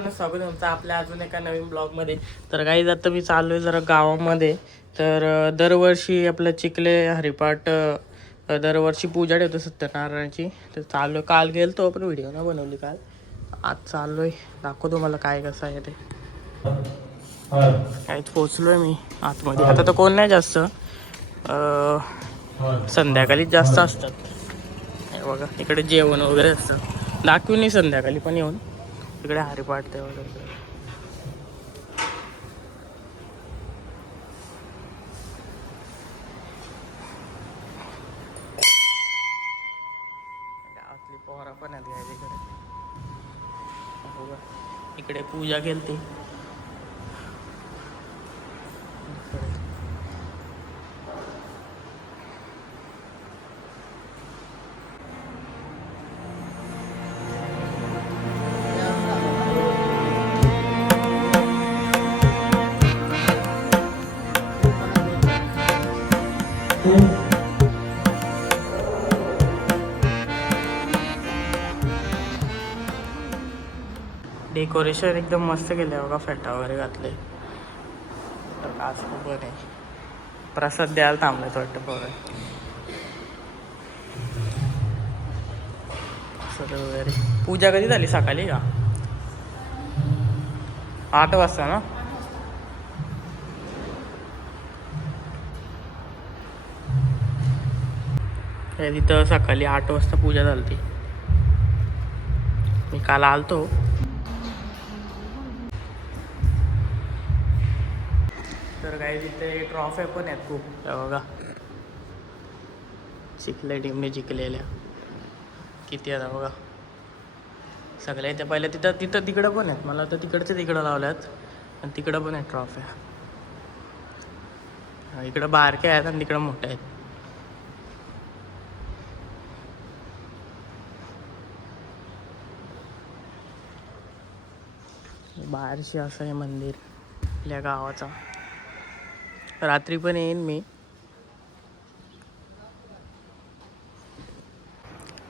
सर्वांना स्वागत तुमचं आपल्या अजून एका नवीन ब्लॉगमध्ये. तर काही आता मी चाललो आहे जरा गावामध्ये. तर दरवर्षी आपलं चिखले हरिपाठ दरवर्षी पूजा ठेवतो सत्यनारायणाची. तर चाललो, काल गेलतो पण व्हिडिओ ना बनवली काल. आज चाललो आहे, दाखवतो मला काय कसं आहे ते. काहीच पोचलो आहे मी आतमध्ये. आता तर कोण नाही जास्त, संध्याकाळीच जास्त असतात. हे बघा इकडे जेवण वगैरे असतं, दाखवून नाही संध्याकाळी पण येऊन इकडे हरिपाठ ते वगैरे. गावातली पोहरा पण आहेत काय तिकडे. इकडे पूजा केलती. डेकोरेशन एकदम मस्त केलं बघा, फेटा वगैरे घातले. तर आज खूप बरं आहे. प्रसाद द्यायला थांबलेच वाटतं पोरं सगळं वगैरे. पूजा कधी झाली? सकाळी का 8 वाजता ना? तिथं सकाळी 8 वाजता पूजा झाली ती. मी काल आलतो. तर काही तिथे ट्रॉफी पण आहेत खूप बघा, चिखले टीमने जिंकलेल्या किती आता बघा सगळ्या. इथे पहिल्या तिथं तिकडं पण आहेत. मला तर तिकडं लावल्यात आणि तिकडं पण आहेत ट्रॉफ्या. इकडं बारक्या आहेत आणि तिकडं मोठ्या आहेत. बाहेरशी असं आहे मंदिर आपल्या गावाचा. रात्री पण येईन मी.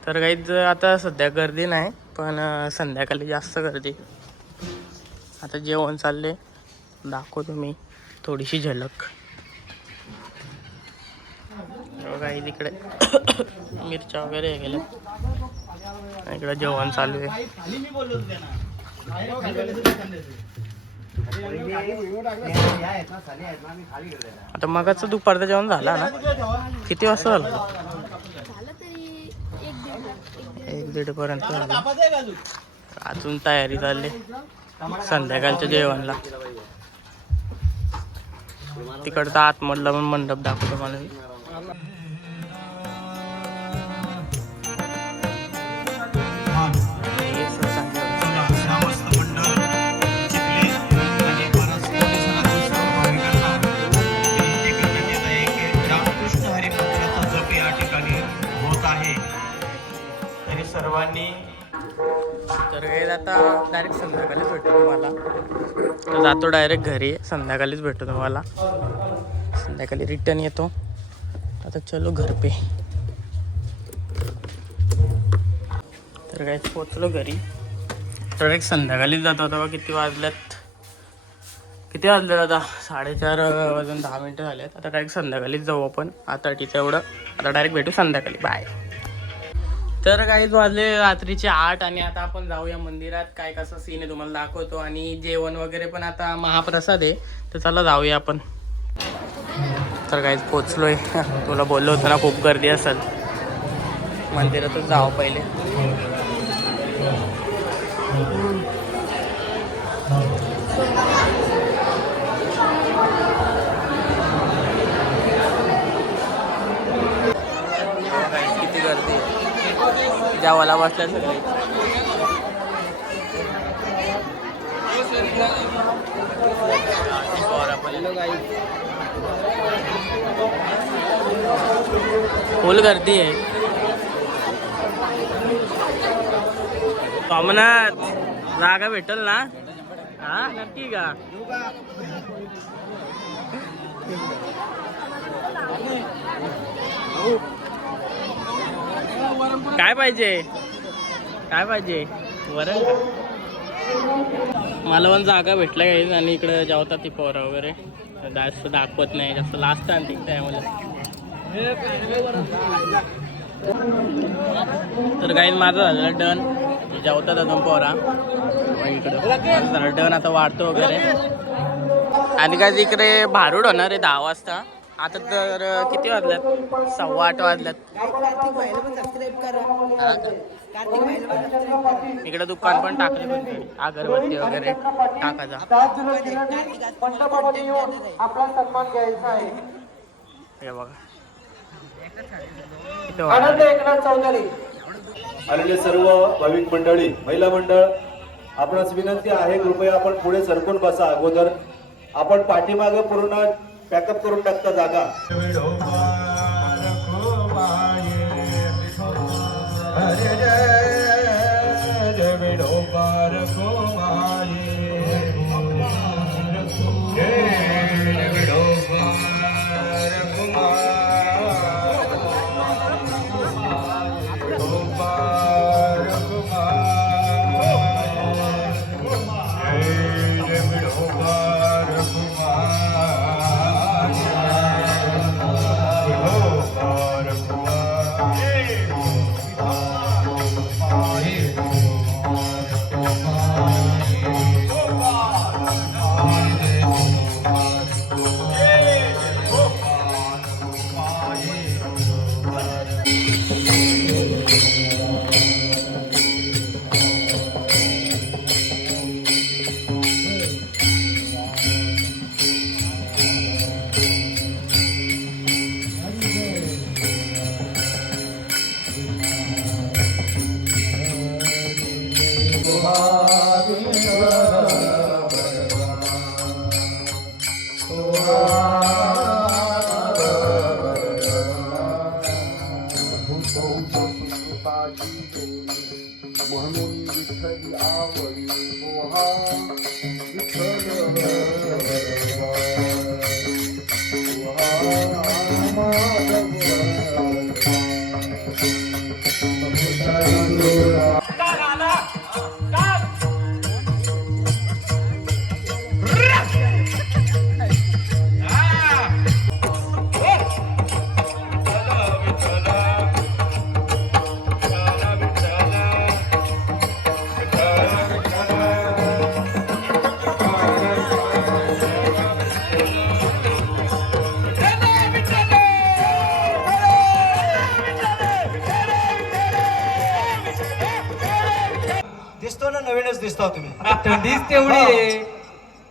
तर काहीच आता सध्या गर्दी नाही, पण संध्याकाळी जास्त गर्दी. आता जेवण चालले, दाखवतो मी थोडीशी झलक. काही तिकडे मिरच्या वगैरे गेल्या. इकडे जेवण चालू आहे. आता मगाचं दुपारचं जेवण झालं ना? किती वाजता झालं? 1-1:30 पर्यंत झालं. अजून तयारी चालली संध्याकाळच्या जेवणला. तिकडचा आतमधला पण मंडप दाखवतो मला. सर्वांनी तर हे आता डायरेक्ट संध्याकाळीच भेटतो तुम्हाला. तर जातो डायरेक्ट घरी, संध्याकाळीच भेटतो तुम्हाला. संध्याकाळी रिटर्न येतो. आता चलो घर पे. तर काय पोचलो घरी. डायरेक्ट संध्याकाळीच जातो. आता किती वाजले आता 4:30 वाजून 10 मिनटं झालेत. आता डायरेक्ट संध्याकाळीच जाऊ आपण. आता ठीक एवढं. आता डायरेक्ट भेटू संध्याकाळी. बाय. तर काहीच वाजले रात्रीचे 8 आणि आता आपण जाऊया मंदिरात. काय कसं सीन आहे तुम्हाला दाखवतो. आणि जेवण वगैरे पण आता महाप्रसाद आहे, तर चला जाऊया आपण. तर काहीच पोचलोय. तुला बोललो होतं ना खूप गर्दी असेल, मंदिरातच जावं पहिले. किती गर्दी आहे, जेवायला बसल्या सगळे. फुल गर्दी आहे. सोमनाथ जागा भेटल ना? हा नक्की का? काय पाहिजे? काय पाहिजे? वरण का? मला पण जागा भेटल्या काही आणि इकडे जेवतात ती पोरं वगैरे जास्त दाखवत नाही जास्त लास्ट आणते त्यामुळे. तर काही माझं झालं डन जेवतात अजून पोरा इकडं डन आता वाढतो वगैरे. आणि काय इकडे भारूड होणार आहे 10 वाजता. आता तर किती वाजल्यात 8:15 वाजल्यात. इकडे दुकान पण टाकले अगरबत्ती वगैरे टाकायचा. हे बघा आलेले सर्व भाविक मंडळी महिला मंडळ आपणास विनंती आहे कृपया आपण पुढे सरकून बसा. अगोदर आपण पाठीमागे पूर्ण पॅकअप करून टाकता जागा. नवीनच दिसता तुम्ही. थंडीच तेवढी आहे.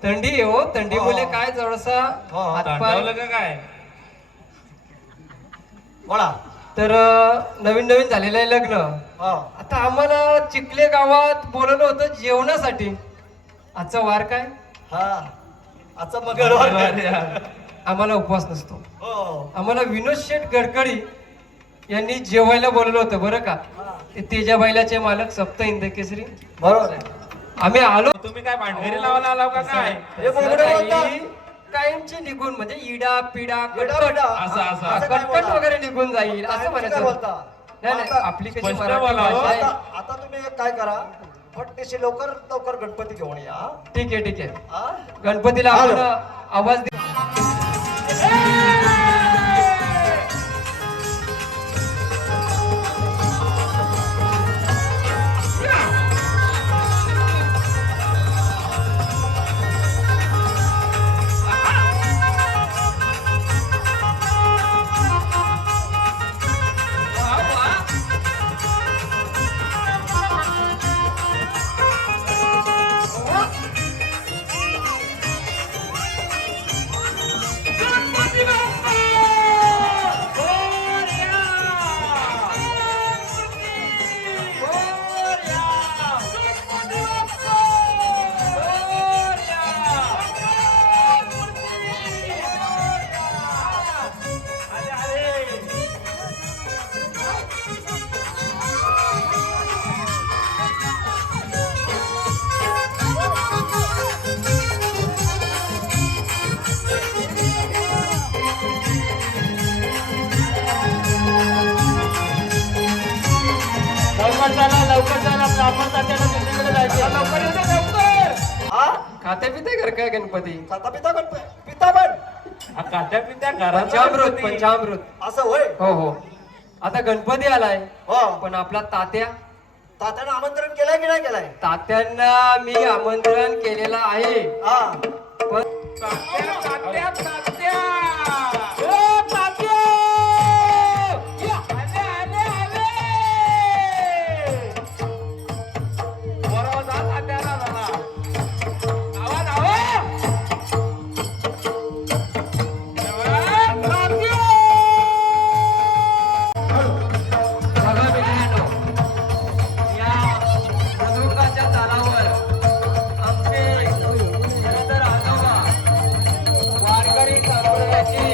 थंडी आहे हो. थंडी मुले काय जवळसा हातपाय काय बोला. तर नवीन नवीन झालेलं आहे लग्न. आता आम्हाला चिखले गावात बोलवलं होतं जेवणासाठी. आजचा वार काय? आजचा मंगळवार. आम्हाला उपवास नसतो. आम्हाला विनोद शेठ गडकरी यांनी जेवायला बोलवलं होतं बरं का. ते तेजा बैलाचे मालक सप्त हिंद केसरी. बरोबर आहे. आम्ही आलो. तुम्ही काय भांडगरी लावायला आलाव का काय? कायमचे निघून म्हणजे इडा पिडा असं कटकट वगैरे निघून जाईल असं म्हणायचं. नाही आपली कशी मराठी भाषा आहे. आता तुम्ही एक काय करा फटकेशी लवकर गणपती घेऊन या. ठीक आहे गणपतीला आपण आवाज दे. लवकर चला आपण तात्याला दुसरीकडे जायचं. लवकर खाते पिते कर काय गणपती खाता पिता पण पिता पण काट्या पित्या घरात पंचामृत असं होय हो हो आता गणपती आलाय हो पण आपला तात्या तात्यानं आमंत्रण केलंय की नाही केलंय तात्यांना मी आमंत्रण केलेलं आहे हा पण बघा मित्रांनो, या मृदुंगाच्या तालावर आमचे खरंतर आजोबा वारकरी संप्रदायाची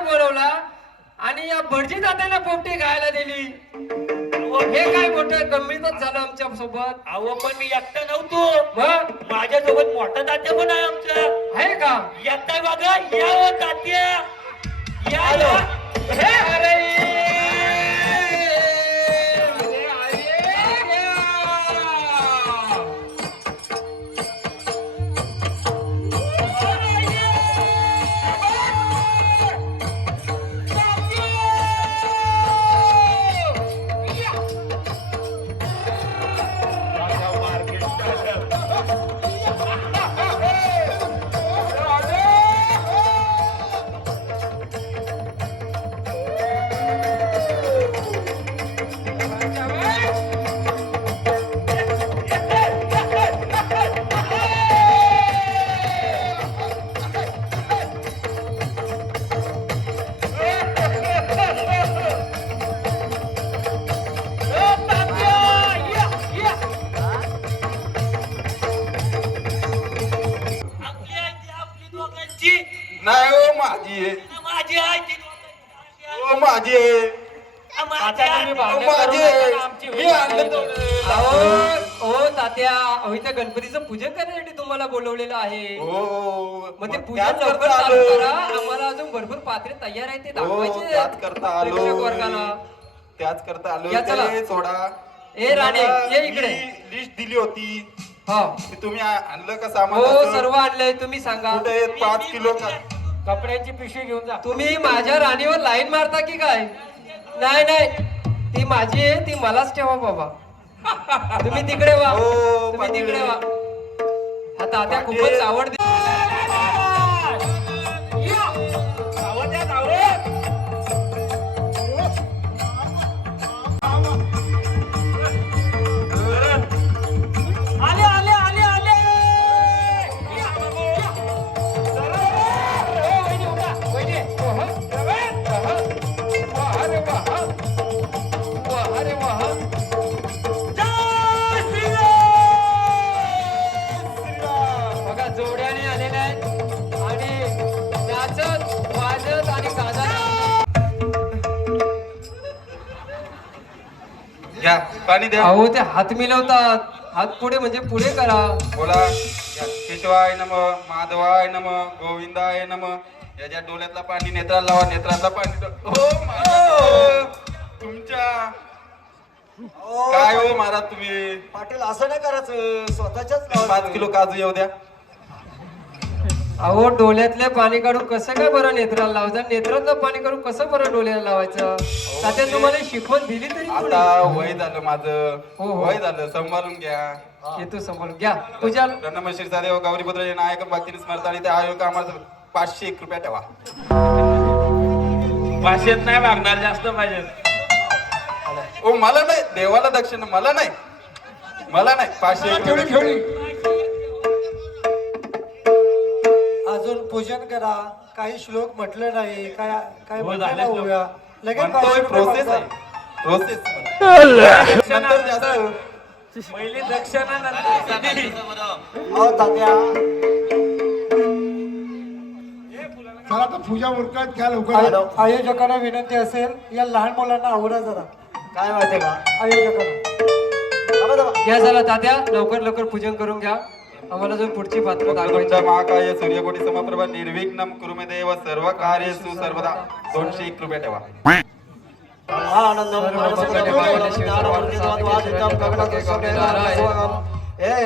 बोलवला आणि या भटजी तात्याला पोपटी खायला दिली हे काय मोठं गंभीरच झालं आमच्या सोबत अहो पण मी एकटा नव्हतो मग माझ्यासोबत मोठा तात्या पण आहे आमचा आहे का एकटा बघा या हो तात्या या या. हे अरे आपली आहे ती आपली दोघांची नाही हो माझी आहे माझी आहे ती हो माझी आहे माझी आहे. हो, माझी आहे मी आणलं अहो ओ तात्या अहो इथं गणपतीचं पूजन करण्यासाठी तुम्हाला बोलवलेलं आहे हो मग ते मग पूजन त्याच लवकर करता चालू आलो. करा आम्हाला अजून भरपूर पात्रे तयार आहेत ते हो, दाखवायचे त्याच करता आलो. प्रेक्षक वर्गाला त्याच करता आलो या चला. ते सोडा ए राणे, ये इकडे. लिस्ट दिली होती हो की तुम्ही आणलं का सामान हो असं? सर्व आणलंय तुम्ही सांगा कुठे 5 किलो का कपड्यांची पिशवी घेऊन जा तुम्ही माझ्या राणीवर लाईन मारता की काय नाही नाही ती माझी आहे ती मलाच ठेवा बाबा तुम्ही तिकडे वा हो, तुम्ही पाटील. तिकडे वा हा तात्या पाटील. खूपच आवड सावध या, सावध. आले आले आले आले या, या. जरा. हो, वहिनी, उठा. वहिनी. जय श्रीराम. बघा जोड्याने आलेले आहेत आणि नाचत वाजत आणि गाजत घ्या पाणी द्या अहो ते हात मिळवतात हात पुढे म्हणजे पुढे करा बोला या केशवाय नम माधवाय नम गोविंदाय नम याच्या डोळ्यातला पाणी नेत्राला लावा नेत्रातला पाणी हो माझ्या तुमच्या काय हो महाराज तुम्ही पाटील असं नाही करायचं स्वतःच्याच 5 किलो काजू येऊ द्या अहो डोळ्यातले पाणी काढून कसं काय बरं नेत्राला लावायचं नेत्रातलं पाणी काढून कसं बरं डोळ्याला लावायचं तात्या तुम्हाला शिकवण दिली तरी कोणी? आता वय झालं माझं हो, हो. वय झालं सांभाळून घ्या येतो समोर घ्या पूजा नम शिरसादेव गौरीपुत्र नायक भक्तीने स्मरता आणि त्या आयोग आम्हाला 501 रुपया ठेवा भाषेत नाही मागणार जास्त पाहिजे ओ मला नाही देवाला दक्षिणा मला नाही 501 रुपये अजून पूजन करा काही श्लोक म्हटलं नाही काय काय हो, म्हटलं झाले नाही श्लोक. होऊया लगेच म्हणतोय 500 रुपये प्रोसेस आहे मागतात. प्रोसेस पहिली दक्षिणा नंतर हो तात्या चला तर पूजा उरकत घ्या लवकर. आयोजकांना विनंती असेल या लहान मुलांना आवडा जरा काय माहितीये का आयोजकांना घ्या झाला तात्या, लवकर लवकर पूजन करून घ्या. आम्हाला जो पुढची पात्र दाखवायची. तुमच्या महाकाय सूर्यकोटी समप्रभ निर्विघ्नम कुरुमे देव सर्व कार्येषु सर्वदा. 201 रुपये ठेवा.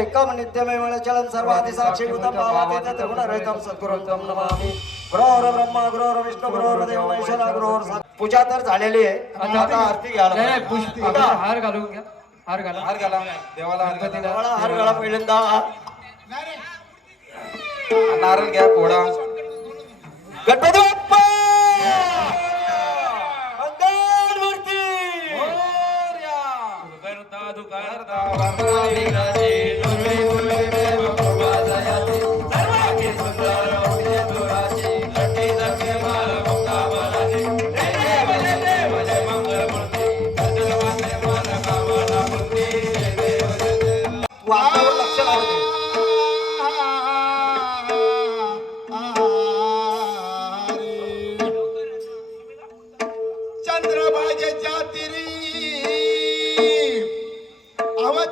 एकम नित्यमेव चलं सर्वादि साक्षी भूतं भावातीतं त्रिगुणरहितं सद्गुरुं नमामि. गुरोर ब्रह्मा गुरोर विष्णू गुरोर देव महेश्वरा गुरोर पूजा तर झालेली आहे. आता आरती घ्यायला नाही, नाही, पुष्प आपला हार घालून घ्या. हार घाला. हार घाला देवाला हार घाला. देवाला हार घाला पहिल्यांदा. नारळ घ्या फोडा. गणपती बाप्पा मंगलमूर्ती. वातावरण लक्ष लावते. चंद्रभागेच्या तिरी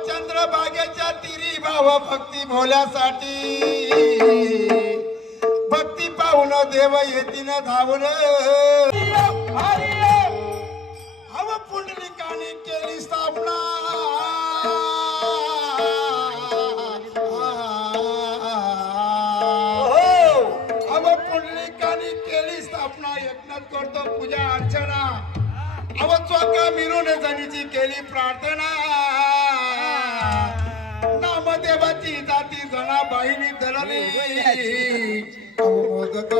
चंद्रभागेच्या तिरी भाव भक्ती भोल्यासाठी भक्ती पाहून देव येतीन धावून. अव पुंडलिकाने केली स्थापना अव पुंडलिकाने केली स्थापना. एकनाथ करतो पूजा अर्चना. अव चोका मिरून जनीची केली प्रार्थना. नामदेवाची जाती जना बाहिनी दलली. मोदक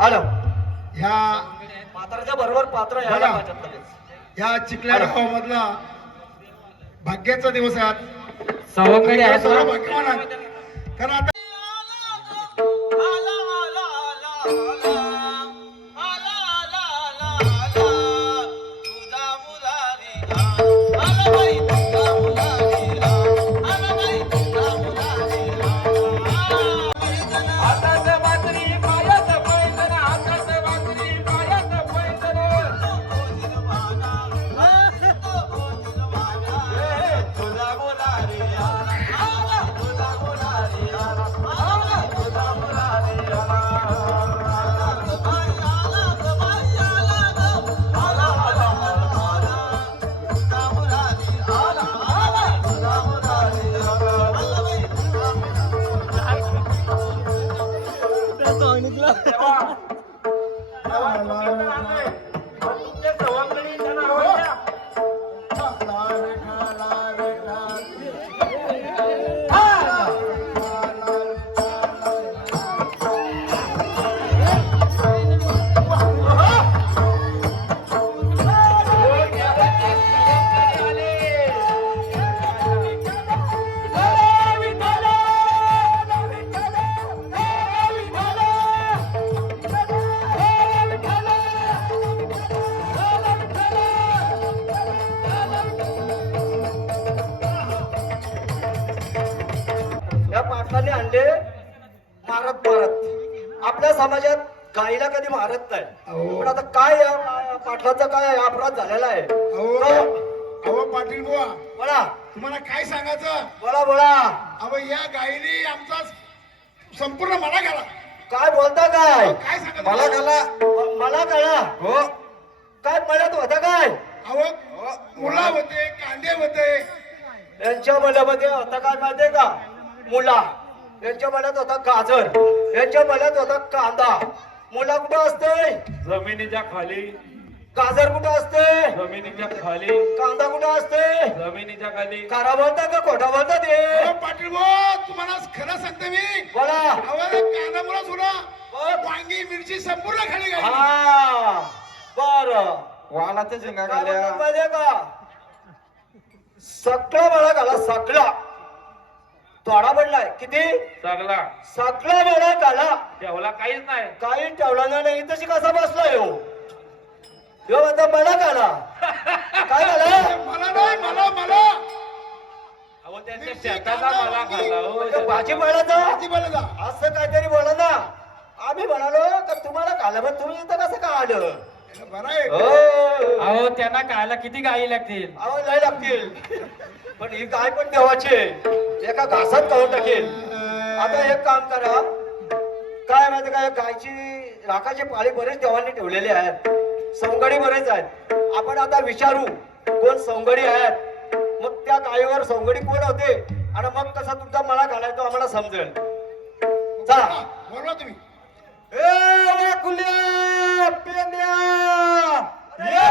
आलो ह्या पात्राच्या बरोबर पात्र यायला बघा. पाहिजेत लगेच. ह्या चिखल्या गावामधला भाग्याचा दिवस आहे. सवंगडी आहे सर्व तो. भाग्यवान आहेत. कारण आता या पाटलाने अंडे मारत आपल्या समाजात गाईला कधी मारत नाही. पण आता काय या पाटलाचा काय अपराध झालेला आहे. अहो पाटील बुवा बोला तुम्हाला काय सांगायचं. बोला बोला. अहो या गायीने आमचा संपूर्ण मला गेला. काय बोलता काय काय सांगत मला कळला. मला कळला. हो काय मळ्यात होता काय. अहो मुला होते कांदे होते. यांच्या मळ्यामध्ये होता काय माहितीये का. मुला. यांच्या मळ्यात होता गाजर. यांच्या मळ्यात होता कांदा. मुला कुठं असते जमिनीच्या खाली. गाजर कुठं असते? जमिनीच्या खाली. कांदा कुठं असते? जमिनीच्या खाली. खरा बोलता का खोटा बोलता ते? अहो, पाटील भाऊ तुम्हाला खरं सांगते मी. बोला. कांदामुळे सुद्धा वांगी मिरची संपूर्ण खाली गेली. हा बर. वालाच्या शेंगा काय खाल्या. म्हणतात माहितीये का? सगळा मला घाला सगळा. तोडा पडलाय किती? सगळा. सगळा मला घाला. ठेवला काहीच नाही. काही ठेवला नाही तशी कसा बसला ह्यो? ह्यो म्हणता मला घाला. काय झालं? मला नाही मला अहो त्यांच्या शेताचा मला खाल्ला हो. म्हणजे भाजीपाल्याचा भाजीपाल्याचा. असं काहीतरी बोला ना. आम्ही म्हणालो का तुम्हाला खाल्लं पण तुम्ही इथं कसं का आलं? बरं आहे. हो. अहो त्यांना खायला किती गाई लागतील? अहो नाही लागतील पण ही गाय पण देवाची आहे. एका घासात खाऊन टाकेल. आता एक काम करा. काय माहिती काय गायची राखाचे पाळी बरेच देवांनी ठेवलेले आहेत. सवंगडी बरेच आहेत. आपण आता विचारू कोण सवंगडी आहेत. मग त्या गायीवर सवंगडी कोण होते आणि मग कसा तुमचा मळा घालायचो आम्हाला समजेल. चला. बोलवा तुम्ही. ए वाकुल्या पेंड्या ये.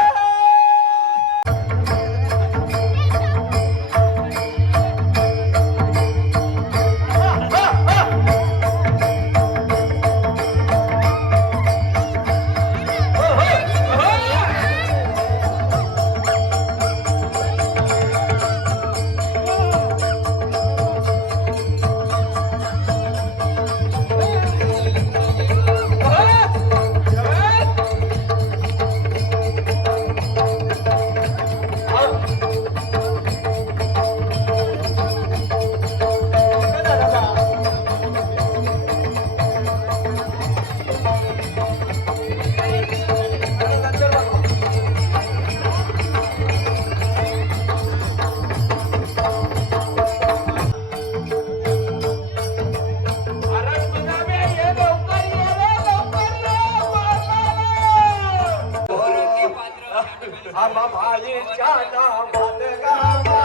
आम्हा भाईच्या नावात गावा.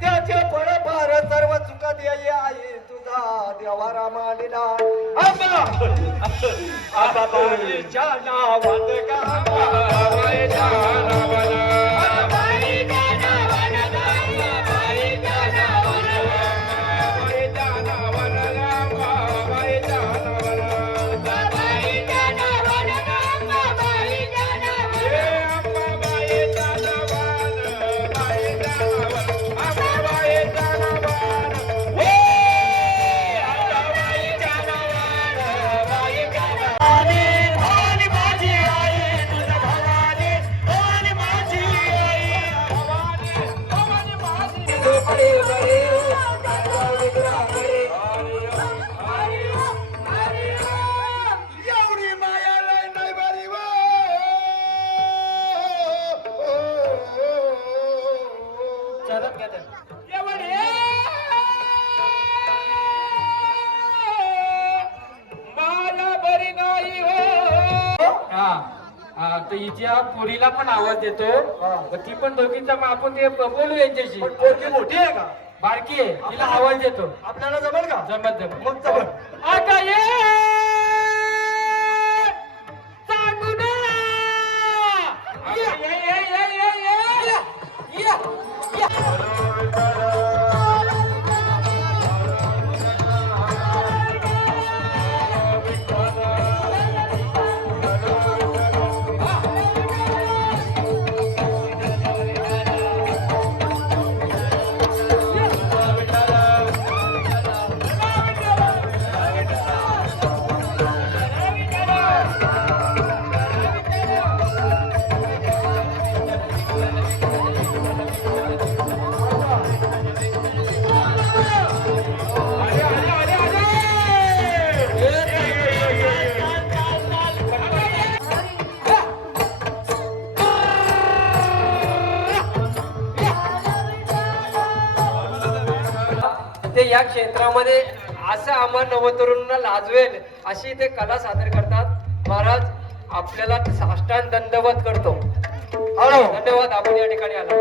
त्याचे फळभार सर्व चुका द्यायी आहे तुझा देवारा मांडला. आबा बाईच्या नावात गावा. एवढी माया लय नाही बरी व. तर हिच्या पोरीला पण आवाज देतो. ती पण दोघींचा मग आपण ते बोलू यांच्याशी. पण पोरगी मोठी आहे का? बारकी आहे तिला आवाज देतो. आपल्याला जमेल का? जमत जमत. मग जमेल. आता ये सांगू ना. ये, ये, ये, ये, ये, ये. या क्षेत्रामध्ये असं आम्हा नवतरुणांना लाजवेल अशी ते कला सादर करतात. महाराज आपल्याला साष्टांग दंडवत करतो. हॅलो धन्यवाद, आपण या ठिकाणी आला.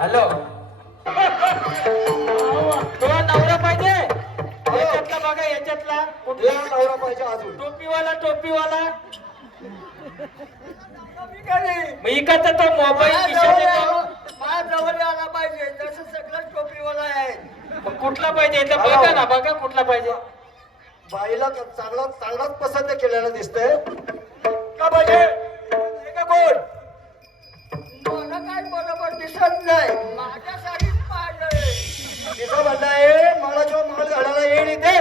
हॅलो तुला नवरा पाहिजे याच्यातला बघा, याच्यातला कुठला नवरा पाहिजे अजून? टोपीवाला मग इकडचा तो मोबाईल माझ्या जवळ आला पाहिजे, जसं सगळं टोपीवाला आहे. मग कुठला पाहिजे इथं बघा ना, बघा कुठला पाहिजे. बाईला चांगलाच पसंत केलेला दिसतंय का पाहिजे? हे का कोण? मला काय बरोबर दिसत नाही, माझ्यासाठीच पाहिजे. तिचं म्हणणं आहे मला जो माल घालायला येईल इथे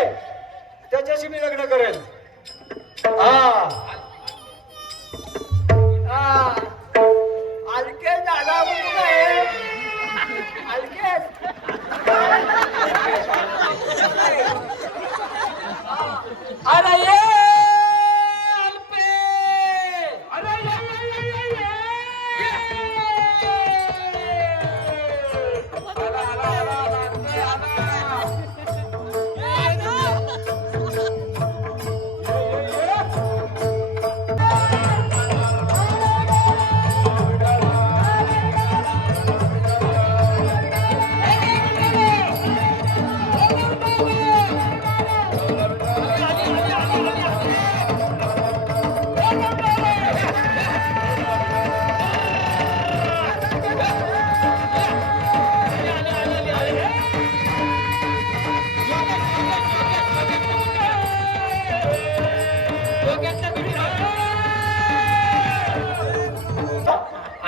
त्याच्याशी मी लग्न करेल. अलके दादा अलके अरे ये अल्पे, अरे ये.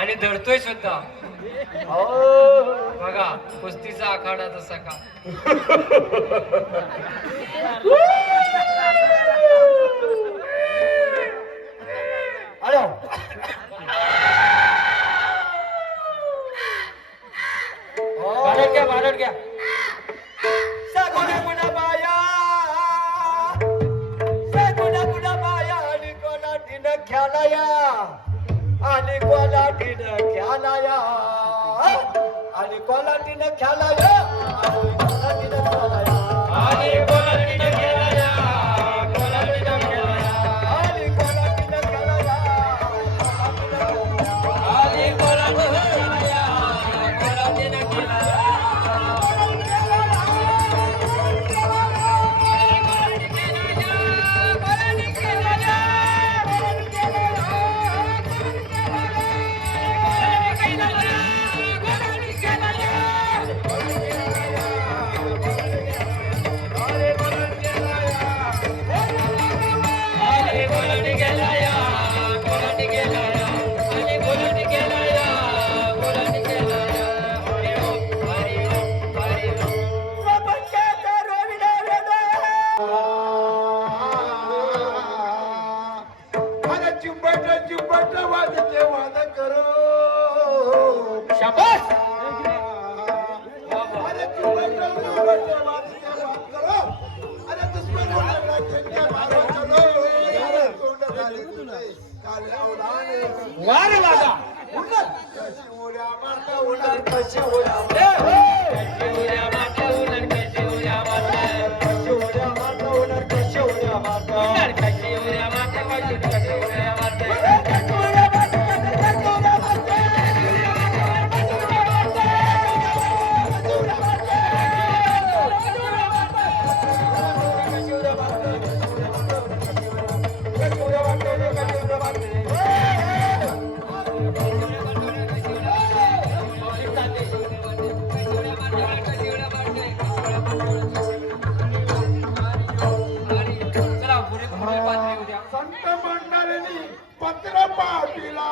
आणि धरतोय सुद्धा. बघा कुस्तीचा आखाडा तसा का. हॅलो भारत घ्या. सगुणा बाया आणि कोलाटीनं खेळाया आणि कोलाटीनं खेळाया आणि कोलाटीनं खेळाया आणि कोलाटीनं खेळाया चिंबट वाजते वाद करो. शाबास. अरे चिंबट वाजते वाद करो. अरे दुश्मन मारो चलो. तोंड झाली तुझे काल्या उडाने. वार वागा. उड्या मारता उड्या कशी उड्या संत मंडळी पत्र पाठीला.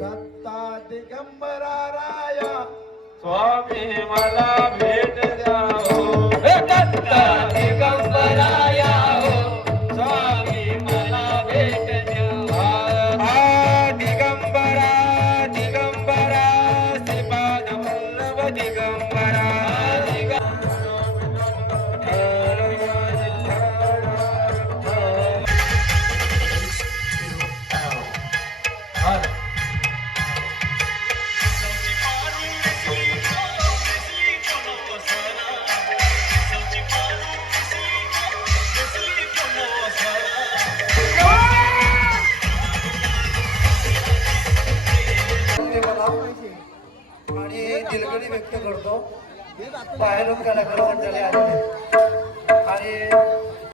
दत्ता दिगंबरा राया स्वामी मला भेट द्या हो. दत्ता दिगंबराया हो, स्वामी मला भेट द्या. दिगंबरा दिगंबरा श्रीपाद वल्लभ दिगंबरा आणि दिलगिरी व्यक्त करतो. बाहेरून कलाकार मंडळी आलेले आणि